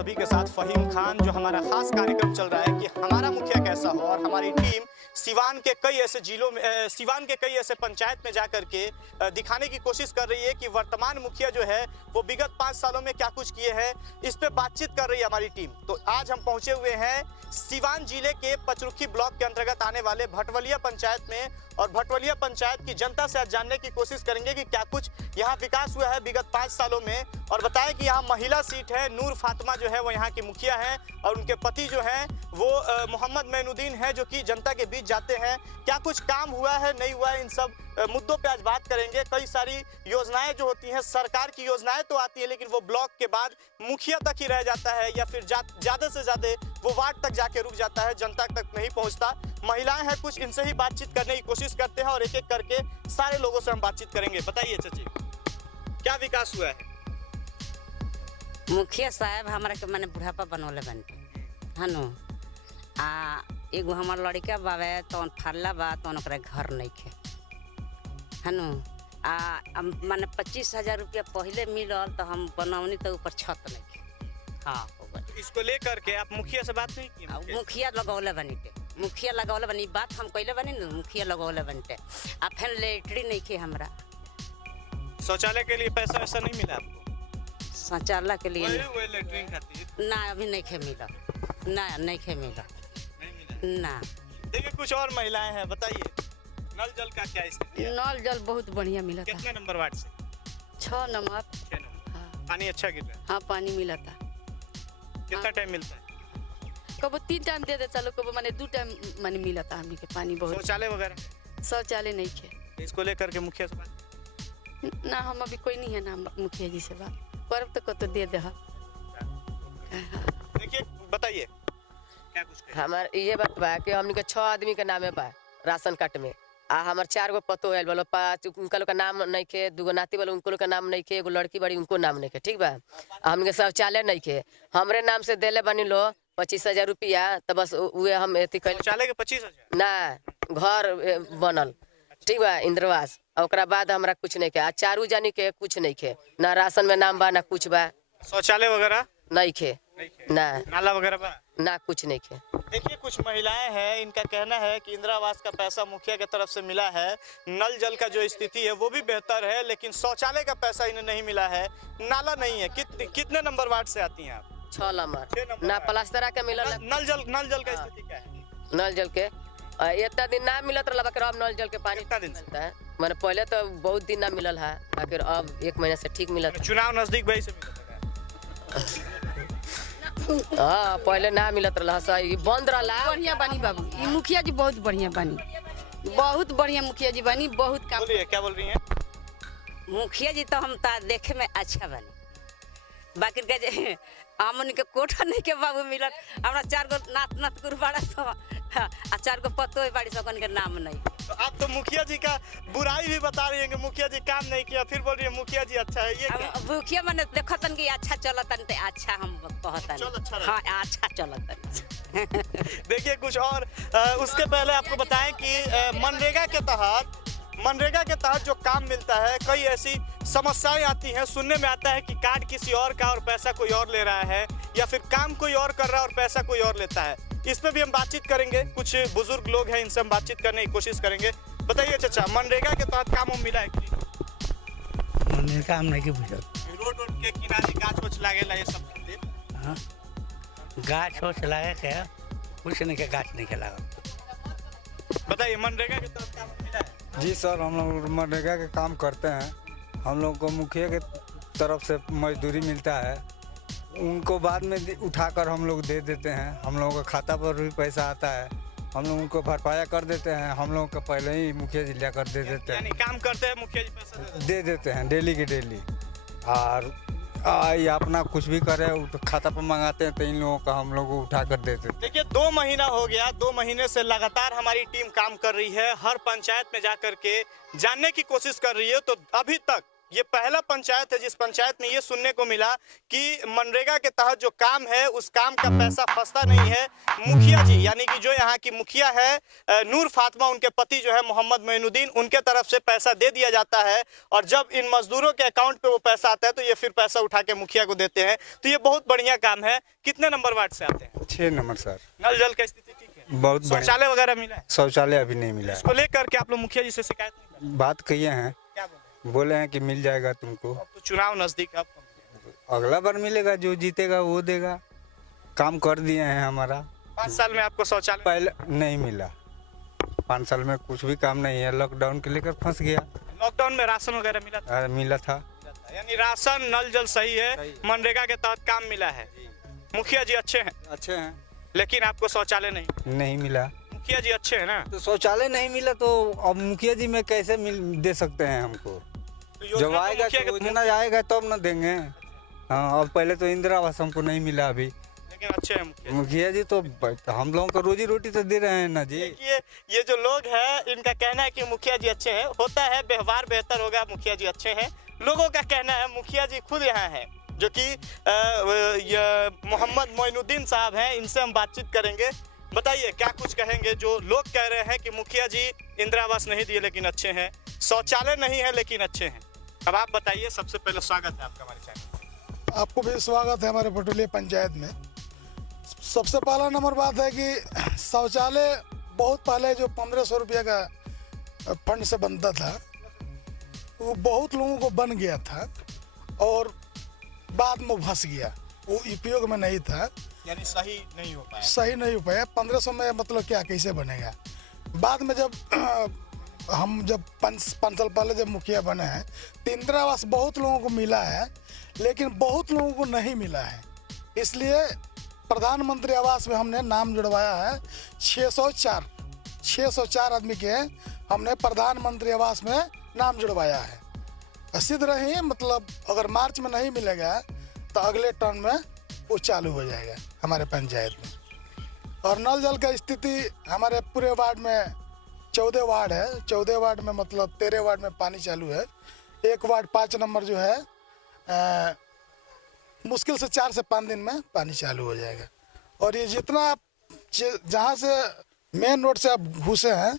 सभी के साथ फ़हीम खान। जो हमारा खास कार्यक्रम चल रहा है कि हमारा मुखिया कैसा हो, और हमारी टीम सिवान के कई ऐसे जिलों में सिवान के कई ऐसे पंचायत में जा कर के दिखाने की कोशिश कर रही है कि वर्तमान मुखिया जो है वो विगत 5 सालों में क्या कुछ किए हैं, इस पे बातचीत कर रही है हमारी टीम। तो आज हम पहुंचे हुए हैं सिवान जिले के पचरुखी ब्लॉक के अंतर्गत आने वाले भटवलिया पंचायत में, और भटवलिया पंचायत की जनता से आज जानने की कोशिश करेंगे कि क्या कुछ यहाँ विकास हुआ है विगत 5 सालों में। और बताएं कि यहाँ महिला सीट है, नूर फातिमा जो है वो यहाँ की मुखिया हैं, और उनके पति जो हैं वो मोहम्मद मैनुद्दीन है, जो कि जनता के बीच जाते हैं। क्या कुछ काम हुआ है, नहीं हुआ है, इन सब मुद्दों पे आज बात करेंगे। कई सारी योजनाएं जो होती हैं, सरकार की योजनाएं तो आती है, लेकिन वो ब्लॉक के बाद मुखिया तक ही रह जाता है, या फिर ज़्यादा से ज़्यादा वो वार्ड तक जाके रुक जाता है, जनता तक नहीं पहुंचता। महिलाएं हैं कुछ, इनसे ही बातचीत करने की कोशिश करते हैं, और एक एक करके सारे लोगों से हम बातचीत करेंगे। बताइए चाची, क्या विकास हुआ है? मुखिया साहब हमारा के माने बुढ़ापा बनवले बनते हनु एगो हमार लड़का बावे तो फरला बा तो ओकरा घर नहीं खे हनु माने 25,000 रुपया पहले मिलल तो हम बनौनी तो ऊपर छत नहीं खे। हाँ, इसको लेकर के आप मुखिया से बात नहीं की? मुखिया लगौले बनी के, मुखिया लगौले बनी, बात हम कैले बनी न, मुखिया लगौले बनते। फिर लेटरी नहीं खे, हमरा शौचालय के लिए पैसा वैसा नहीं मिला आपको? शौचालय के लिए वही लेटरिन खातिर ना, अभी नहीं खे मिला, ना नहीं खे मिला ना। देखिए कुछ और महिलाएं हैं, बताइए नल जल का क्या स्थिति है? नल जल बहुत बढ़िया मिला था। कितने नंबर वार्ड से? 6 नंबर। 6 नंबर। हाँ, पानी अच्छा गिर रहा है? हाँ, पानी मिला था। कितना टाइम मिलता है? कबो 3 टाइम दे देता लोग, कबो माने 2 टाइम माने मिला था हमनी के पानी। बहुत शौचालय वगैरह? शौचालय नहीं खे। इसको लेकर के मुखिया से बात ना, हम अभी कोई नहीं है ना मुखिया जी से बात करब तो कतो दे दे। देखिए बताइए क्या कुछ कहिए। हमार ये बात बा कि हमनी के 6 आदमी के नामे बा राशन कार्ड में, हमार 4 गो पतो है बोलो, 5 उनका लोग का नाम नहीं खे, 2 गो नाती वाले उनको लोग का नाम नहीं खे, एगो लड़की बड़ी उनको नाम नहीं खे, ठीक बा। हमनी के शौचालय नहीं खे, हमरे नाम से देले बनी लो 25,000 रुपया, तो बस उहे हम एथी कैल। शौचालय के 25,000 ना, घर बनल, ठीक बा, इंद्रवास। ओकरा बाद हमरा कुछ नहीं खे, 4 जानी के कुछ नहीं खे, ना राशन में नाम बा ना कुछ बा। शौचालय वगैरह नहीं खे ना, नाला वगैरह बा ना, कुछ नहीं खे। देखिए कुछ महिलाएं हैं, इनका कहना है कि इंदिरा आवास का पैसा मुखिया की तरफ से मिला है, नल जल का जो स्थिति है वो भी बेहतर है, लेकिन शौचालय का पैसा इन्हें नहीं मिला है, नाला नहीं है। कितने नंबर वार्ड से आती हैं आप? 6 नंबर ना, प्लास्टरा के मिलल। नल जल का स्थिति क्या है? नल जल के इतना दिन ना मिलत रहा, अब नल जल के पानी कितना दिन से मिलता है? मैंने पहले तो बहुत दिन ना मिलल है, आखिर अब 1 महीने से ठीक मिलत है। चुनाव नजदीक भाई से मिला था? हाँ, पहले ना मिलत रहा, सही बंद रहा। बढ़िया बानी बाबू, ये मुखिया जी बहुत बढ़िया बानी, बहुत बढ़िया मुखिया जी बानी, बहुत काम। बोलिए क्या बोल रही हैं? मुखिया जी तो हम देखे में अच्छा बने, बाकी के हमन के कोठा नहीं के बाबू मिलत। हमरा 4 गो नात गुरबाड़ा तो 4 गो पतो है बाड़ी सकन के नाम नहीं। तो आप तो मुखिया जी का बुराई भी बता रही हैं कि मुखिया जी काम नहीं किया, फिर बोल रही है मुखिया जी अच्छा है। ये क्या? मुखिया मैंने देखतन कि अच्छा चलतन ते अच्छा हम कहतन। चल अच्छा रहे। हाँ, अच्छा चलतन। देखिए कुछ और उसके पहले आपको बताएं कि मनरेगा के तहत जो काम मिलता है, कई ऐसी समस्याएं आती हैं। सुनने में आता है कि कार्ड किसी और का और पैसा कोई और ले रहा है, या फिर काम कोई और कर रहा है और पैसा कोई और लेता है। इस पे भी हम बातचीत करेंगे, कुछ बुजुर्ग लोग हैं, इनसे हम बातचीत करने की कोशिश करेंगे। बताइए चाचा, मनरेगा के तहत काम मिला है कि मनरेगा हम नहीं बुझल? रोड के किनारे गाछ वाछ लागेला, ये सब खातिर? हाँ, गाछ वाछ लागे के कुछ नहीं के, गाछ नहीं के लागल। बताइए मनरेगा के तहत काम मिला है? जी सर, हम लोग मनरेगा के काम करते हैं। हम लोग को मुखिया के तरफ से मजदूरी मिलता है, उनको बाद में उठाकर हम लोग दे देते हैं। हम लोगों का खाता पर भी पैसा आता है, हम लोग उनको भरपाया कर देते हैं। हम लोग को पहले ही मुखिया जी लेकर दे देते हैं, यानी काम करते हैं मुखिया जी पैसा दे देते हैं डेली के डेली। और ये अपना कुछ भी करे तो खाता पर मंगाते हैं, तो इन लोगों का हम लोग को उठा कर देते हैं। देखिए 2 महीना हो गया, 2 महीने से लगातार हमारी टीम काम कर रही है, हर पंचायत में जा कर के जानने की कोशिश कर रही है। तो अभी तक ये पहला पंचायत है जिस पंचायत में ये सुनने को मिला कि मनरेगा के तहत जो काम है उस काम का पैसा फंसता नहीं है। मुखिया जी यानी कि जो यहाँ की मुखिया है नूर फातिमा, उनके पति जो है मोहम्मद मोइनुद्दीन, उनके तरफ से पैसा दे दिया जाता है और जब इन मजदूरों के अकाउंट पे वो पैसा आता है तो ये फिर पैसा उठा के मुखिया को देते हैं। तो ये बहुत बढ़िया काम है। कितने नंबर वार्ड से आते हैं? 6 नंबर सर। नल जल की स्थिति ठीक है? बहुत बढ़िया। शौचालय वगैरह मिला है? शौचालय अभी नहीं मिला है। इसको लेकर के आप लोग मुखिया जी से शिकायत नहीं बात किए हैं, क्या बोले हैं कि मिल जाएगा तुमको। अब तो चुनाव नजदीक है, अगला बार मिलेगा, जो जीतेगा वो देगा। काम कर दिए हैं हमारा। 5 साल में आपको शौचालय पहले नहीं मिला, 5 साल में कुछ भी काम नहीं है। लॉकडाउन के लेकर फंस गया। लॉकडाउन में राशन वगैरह मिला था? मिला था। यानी राशन नल जल सही है, मनरेगा के तहत काम मिला है। मुखिया जी अच्छे हैं? अच्छे हैं, लेकिन आपको शौचालय नहीं मिला। मुखिया जी अच्छे हैं ना? तो शौचालय नहीं मिला तो अब मुखिया जी में कैसे दे सकते हैं हमको? तो योजना जब तो आएगा मुखिया तो के- योजना आएगा तब न देंगे। हाँ, अब पहले तो इंदिरा आवास हमको नहीं मिला अभी। लेकिन अच्छे हैं मुखिया जी। मुखिया जी तो हम लोगों को रोजी रोटी तो दे रहे हैं ना जी। देखिए ये जो लोग हैं इनका कहना है कि मुखिया जी अच्छे हैं। होता है व्यवहार बेहतर होगा, मुखिया जी अच्छे हैं। लोगों का कहना है, मुखिया जी खुद यहाँ हैं जो कि मोहम्मद मोइनुद्दीन साहब हैं, इनसे हम बातचीत करेंगे। बताइए क्या कुछ कहेंगे जो लोग कह रहे हैं कि मुखिया जी इंदिरा आवास नहीं दिए लेकिन अच्छे हैं, शौचालय नहीं है लेकिन अच्छे हैं। अब आप बताइए। सबसे पहले स्वागत है आपका हमारे चैनल। आपको भी स्वागत है हमारे पटोलिया पंचायत में। सबसे पहला नंबर बात है कि शौचालय बहुत पहले जो 1500 रुपये का फंड से बनता था वो बहुत लोगों को बन गया था और बाद में फंस गया, वो उपयोग में नहीं था, यानी सही नहीं हो पाया। सही नहीं हो पाया। 1500 में मतलब क्या कैसे बनेगा। बाद में जब हम जब 5 साल पहले जब मुखिया बने हैं तो इंदिरा आवास बहुत लोगों को मिला है लेकिन बहुत लोगों को नहीं मिला है। इसलिए प्रधानमंत्री आवास में हमने नाम जुड़वाया है। 604 आदमी के हमने प्रधानमंत्री आवास में नाम जुड़वाया है। इसी तरह ही मतलब अगर मार्च में नहीं मिलेगा तो अगले टर्म में वो चालू हो जाएगा हमारे पंचायत में। और नल जल का स्थिति हमारे पूरे वार्ड में 14 वार्ड है। 14 वार्ड में मतलब 13 वार्ड में पानी चालू है। एक वार्ड 5 नंबर जो है मुश्किल से 4 से 5 दिन में पानी चालू हो जाएगा। और ये जितना जहाँ से मेन रोड से आप घुसे हैं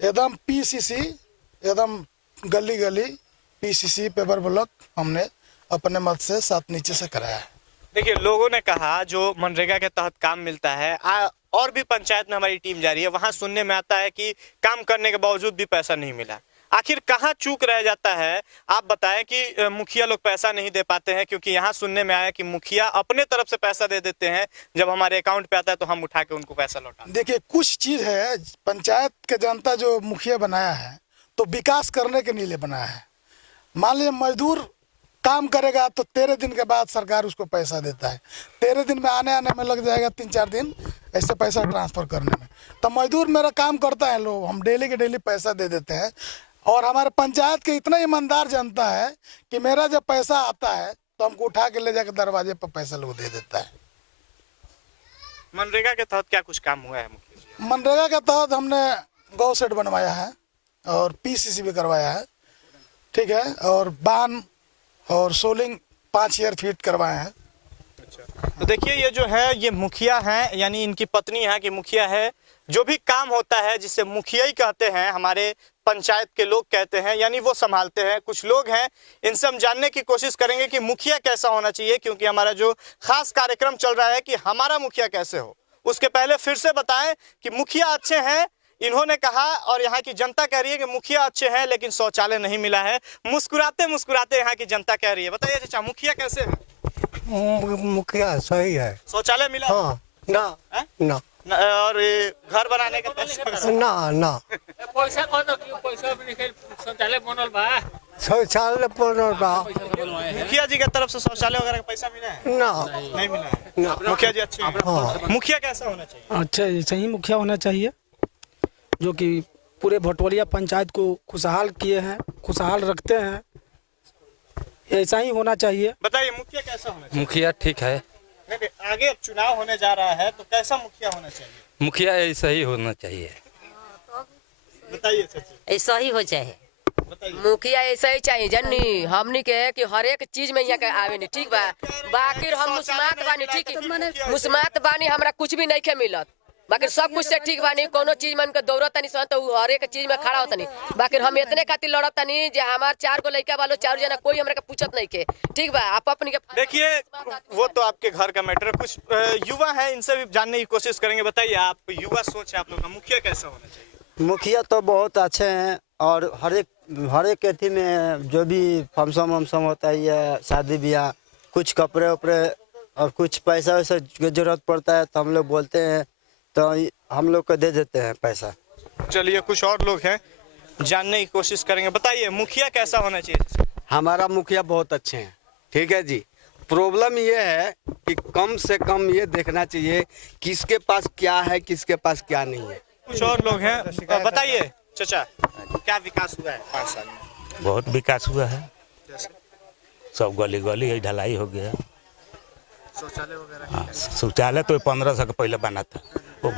एकदम PCC, एकदम गली गली PCC पेपर ब्लॉक हमने अपने मत से 7 नीचे से कराया है। देखिए लोगों ने कहा जो मनरेगा के तहत काम मिलता है और भी पंचायत में हमारी टीम जा रही है, वहां सुनने में आता है कि काम करने के बावजूद भी पैसा नहीं मिला। आखिर कहाँ चूक रह जाता है? आप बताएं कि मुखिया लोग पैसा नहीं दे पाते हैं, क्योंकि यहाँ सुनने में आया कि मुखिया अपने तरफ से पैसा दे देते हैं, जब हमारे अकाउंट पे आता है तो हम उठा के उनको पैसा लौटा। देखिए कुछ चीज़ है, पंचायत के जनता जो मुखिया बनाया है तो विकास करने के लिए बनाया है। मान लीजिए मजदूर काम करेगा तो 13 दिन के बाद सरकार उसको पैसा देता है। 13 दिन में आने में लग जाएगा 3-4 दिन ऐसे पैसा ट्रांसफर करने में। तो मजदूर मेरा काम करता है, लोग हम डेली के डेली पैसा दे देते हैं। और हमारे पंचायत के इतना ईमानदार जनता है कि मेरा जब पैसा आता है तो हमको उठा के ले जाकर दरवाजे पर पैसा लोग दे देता है। मनरेगा के तहत क्या कुछ काम हुआ है मुखिया जी? मनरेगा के तहत हमने गौ शेड बनवाया है और PCC भी करवाया है, ठीक है, और बान और सोलिंग 5 ईयर फीट करवाए हैं। तो देखिए ये जो है ये मुखिया हैं, यानी इनकी पत्नी यहाँ की मुखिया है। जो भी काम होता है जिसे मुखिया ही कहते हैं, हमारे पंचायत के लोग कहते हैं, यानी वो संभालते हैं। कुछ लोग हैं, इनसे हम जानने की कोशिश करेंगे कि मुखिया कैसा होना चाहिए, क्योंकि हमारा जो खास कार्यक्रम चल रहा है कि हमारा मुखिया कैसे हो। उसके पहले फिर से बताएं कि मुखिया अच्छे हैं इन्होंने कहा, और यहाँ की जनता कह रही है कि मुखिया अच्छे हैं लेकिन शौचालय नहीं मिला है। मुस्कुराते मुस्कुराते यहाँ की जनता कह रही है। बताइए चाचा, मुखिया कैसे है? मुखिया सही है। शौचालय मिला? हाँ, ना है? ना और घर बनाने का पैसा? ना पैसा कौन पैसा शौचालय बनल बा? शौचालय बनल बा। मुखिया जी की तरफ से शौचालय वगैरह का पैसा मिला है? ना नहीं मिला है। मुखिया जी अच्छे हैं। हाँ। मुखिया कैसा होना चाहिए? अच्छा, ऐसा ही मुखिया होना चाहिए जो कि पूरे भटोलिया पंचायत को खुशहाल किए हैं, खुशहाल रखते हैं। ऐसा ही होना चाहिए। बताइए मुखिया कैसा होना चाहिए? मुखिया ठीक है। नहीं, आगे अब चुनाव होने जा रहा है तो कैसा मुखिया होना चाहिए? मुखिया ऐसा ही होना चाहिए। बताइए चाची। ऐसा ही हो चाहे मुखिया ऐसा ही चाहिए जन्नी हमनी के कि हर एक चीज में यहाँ के आवे नहीं ठीक बा। बाकी हम मुस्मात बानी ठीक मुस्मात बानी हमरा कुछ भी नहीं के मिलत बाकी सब कुछ से ठीक बानी कोनो चीज में दौड़त नहीं सन तो हर एक चीज में खड़ा होता नहीं बाकी हम इतने खातिर लड़त नहीं जे हमार 4 गो लड़का वालों 4 जना कोई हमरा के पूछत नहीं के ठीक बा। आप अपनी के देखिए वो तो आपके घर का मैटर है। कुछ युवा है इनसे भी जानने की कोशिश करेंगे। बताइए आप युवा सोच है आप लोग का मुखिया कैसा होना चाहिए? मुखिया तो बहुत अच्छे हैं और हर एक अथी में जो भी फंक्शन वंक्शन होता है या शादी ब्याह कुछ कपड़े उपड़े और कुछ पैसा वैसा की जरूरत पड़ता है तो हम लोग बोलते हैं तो हम लोग को दे देते हैं पैसा। चलिए कुछ और लोग हैं जानने की कोशिश करेंगे। बताइए मुखिया कैसा होना चाहिए? हमारा मुखिया बहुत अच्छे हैं ठीक है जी। प्रॉब्लम ये है कि कम से कम ये देखना चाहिए किसके पास क्या है किसके पास क्या नहीं है। कुछ और लोग हैं बताइए चाचा क्या विकास हुआ है 5 साल में? बहुत विकास हुआ है सब गली गली ढलाई हो गया। शौचालय वगैरह हाँ शौचालय तो 15 साल पहले बना था वो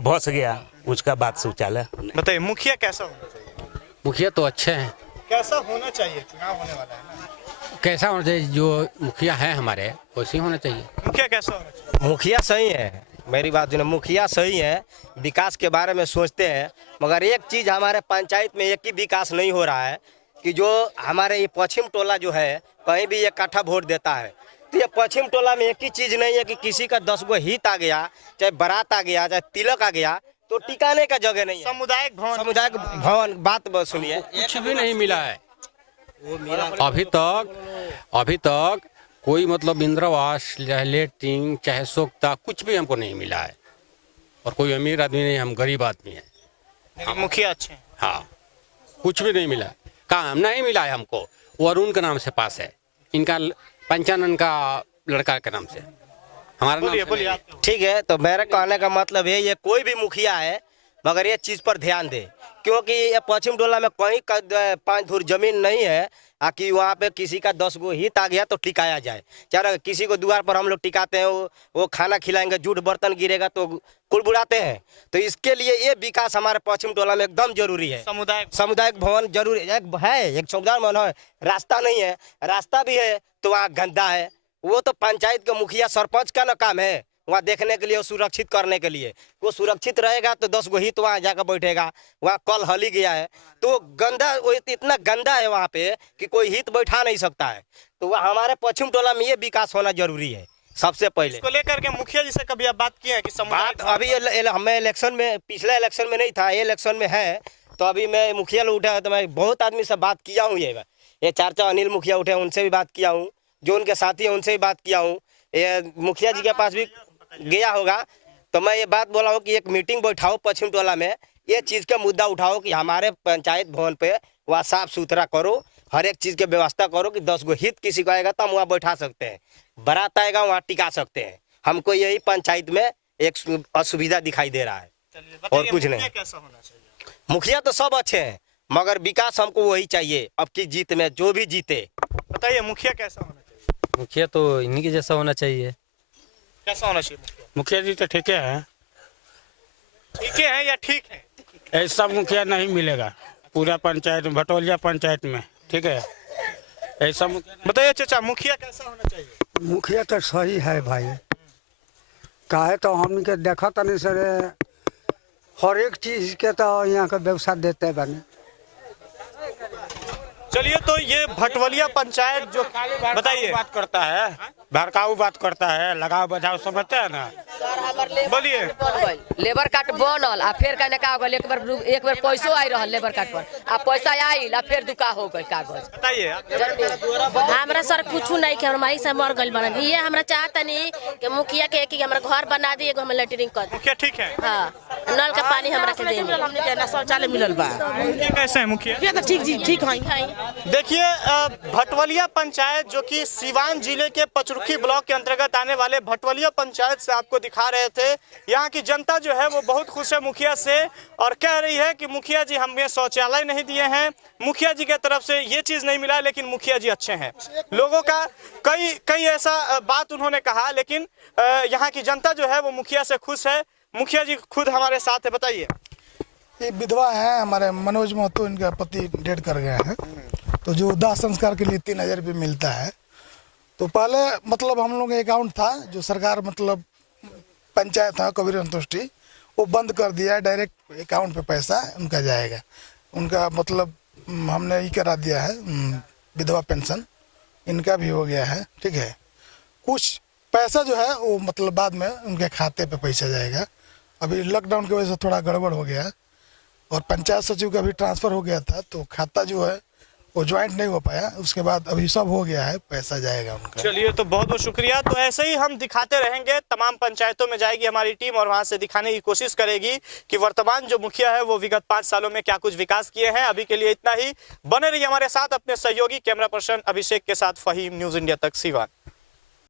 भस गया उसका बाद शौचालय। बताइए मुखिया कैसा होना चाहिए? मुखिया तो अच्छे हैं। कैसा होना चाहिए? चुनाव होने वाला है ना। कैसा होना चाहिए जो मुखिया है हमारे वैसे ही होना चाहिए। मुखिया कैसा होना चाहिए? मुखिया सही है मेरी बात जो मुखिया सही है विकास के बारे में सोचते हैं मगर एक चीज़ हमारे पंचायत में एक ही विकास नहीं हो रहा है कि जो हमारे ये पश्चिम टोला जो है कहीं भी 1 कट्ठा वोट देता है तो ये पश्चिम टोला में एक ही चीज़ नहीं है कि किसी का 10 गो हित आ गया चाहे बारात आ गया चाहे तिलक आ गया तो टिकाने का जगह नहीं है। सामुदायिक भवन बात सुनिए कुछ भी नहीं मिला है अभी तक कोई मतलब इंदिरावास चाहे लेटरिन चाहे सोखता कुछ भी हमको नहीं मिला है और कोई अमीर आदमी नहीं हम गरीब आदमी है। मुखिया अच्छे हैं। हाँ कुछ भी नहीं मिला काम नहीं मिला है हमको। वो अरुण के नाम से पास है इनका पंचानन का लड़का के नाम से हमारा नाम बोलिए ठीक है। तो मेरे कहने का मतलब है ये कोई भी मुखिया है मगर ये चीज़ पर ध्यान दे क्योंकि ये पश्चिम टोला में कहीं 5 धूर जमीन नहीं है कि वहाँ पे किसी का 10 गो हित आ गया तो टिकाया जाए। चाहे किसी को द्वार पर हम लोग टिकाते हैं वो खाना खिलाएंगे जूठ बर्तन गिरेगा तो कुड़बुड़ाते हैं। तो इसके लिए ये विकास हमारे पश्चिम टोला में एकदम जरूरी है। सामुदायिक भवन जरूरी है एक सामुदायिक भवन है। रास्ता नहीं है रास्ता भी है तो वहाँ गंदा है वो तो पंचायत के मुखिया सरपंच का ना काम है वहाँ देखने के लिए सुरक्षित करने के लिए। वो सुरक्षित रहेगा तो 10 गो हित वहाँ जाकर बैठेगा। वहाँ कल हली गया है तो गंदा वो इतना गंदा है वहाँ पे कि कोई हित बैठा नहीं सकता है। तो वह हमारे पश्चिम टोला में ये विकास होना जरूरी है सबसे पहले। इसको लेकर के मुखिया जी से कभी आप बात किए हैं कि बात अभी हमें इलेक्शन में पिछले इलेक्शन में नहीं था ये इलेक्शन में है तो अभी मैं मुखिया लोग उठा तो मैं बहुत आदमी से बात किया हूँ। ये चाचा अनिल मुखिया उठे उनसे भी बात किया हूँ जो उनके साथी हैं उनसे भी बात किया हूँ। ये मुखिया जी के पास भी गया होगा तो मैं ये बात बोला हूँ कि एक मीटिंग बैठाओ पश्चिम टोला में ये चीज़ का मुद्दा उठाओ कि हमारे पंचायत भवन पे वहाँ साफ सुथरा करो हर एक चीज़ की व्यवस्था करो कि 10 गो हित किसी को आएगा तो हम वहाँ बैठा सकते हैं बारात आएगा वहाँ टिका सकते हैं। हमको यही पंचायत में एक असुविधा दिखाई दे रहा है और कुछ नहीं। मुखिया तो सब अच्छे हैं मगर विकास हमको वही चाहिए अब की जीत में जो भी जीते। बताइए मुखिया कैसा होना चाहिए? मुखिया तो इन्हीं के जैसा होना चाहिए। कैसा होना चाहिए मुखिया जी तो ठीक है या ठीक है? ऐसा मुखिया नहीं मिलेगा पूरा पंचायत में भटोलिया पंचायत में ठीक है ऐसा। बताइए चाचा मुखिया कैसा होना चाहिए? मुखिया तो सही है भाई काहे तो हम के देखा तनी सर हर एक चीज के तो यहाँ का व्यवस्था देते बने। चलिए तो ये भटवलिया पंचायत जो बताइए बात करता है भड़काऊ बात करता है लगाओ बजाओ समझते हैं ना। बोलिए लेबर कार्ड बनल आ फिर कहने का हो गल एक बार पैसो आई रहा लेबर कार्ड पर आ पैसा आइल आ फिर दुका हो गई कागज। बताइए हमरा सर कुछ नहीं के हमारी से मर गइल बनल ये हमरा चाहतनी कि मुखिया के कि हमरा घर बना दी एगो हम लेटरिंग कर मुखिया ठीक है। हां नल का पानी हमरा के दे हमने के ना शौचालय मिलल बा। कैसे है मुखिया? ये तो ठीक है। देखिए भटवलिया पंचायत जो कि सीवान जिले के पचरुखी ब्लॉक के अंतर्गत आने वाले भटवलिया पंचायत से आपको दिखा रहे थे। यहाँ की जनता जो है वो बहुत खुश है मुखिया से और कह रही है कि मुखिया जी हमें शौचालय नहीं दिए हैं मुखिया जी की तरफ से ये चीज़ नहीं मिला लेकिन मुखिया जी अच्छे हैं। लोगों का कई ऐसा बात उन्होंने कहा लेकिन यहाँ की जनता जो है वो मुखिया से खुश है। मुखिया जी खुद हमारे साथ है। बताइए ये विधवा हैं हमारे मनोज महतो, इनका पति डेड कर गए हैं, तो जो दाह संस्कार के लिए 3000 रुपये मिलता है। तो पहले मतलब हम लोग अकाउंट था जो सरकार मतलब पंचायत था कबीर संतुष्टि, वो बंद कर दिया है, डायरेक्ट अकाउंट पे पैसा उनका जाएगा। उनका मतलब हमने ये करा दिया है, विधवा पेंशन इनका भी हो गया है, ठीक है। कुछ पैसा जो है वो मतलब बाद में उनके खाते पे पैसा जाएगा। अभी लॉकडाउन की वजह से थोड़ा गड़बड़ हो गया और पंचायत सचिव का भी ट्रांसफ़र हो गया था, तो खाता जो है वो ज्वाइंट नहीं हो पाया। उसके बाद अभी सब हो गया है, पैसा जाएगा उनका। चलिए, तो बहुत बहुत शुक्रिया। तो ऐसे ही हम दिखाते रहेंगे, तमाम पंचायतों में जाएगी हमारी टीम और वहां से दिखाने की कोशिश करेगी कि वर्तमान जो मुखिया है वो विगत 5 सालों में क्या कुछ विकास किए हैं। अभी के लिए इतना ही। बने रहिए हमारे साथ, अपने सहयोगी कैमरा पर्सन अभिषेक के साथ। फहीम, न्यूज़ इंडिया तक, सीवान।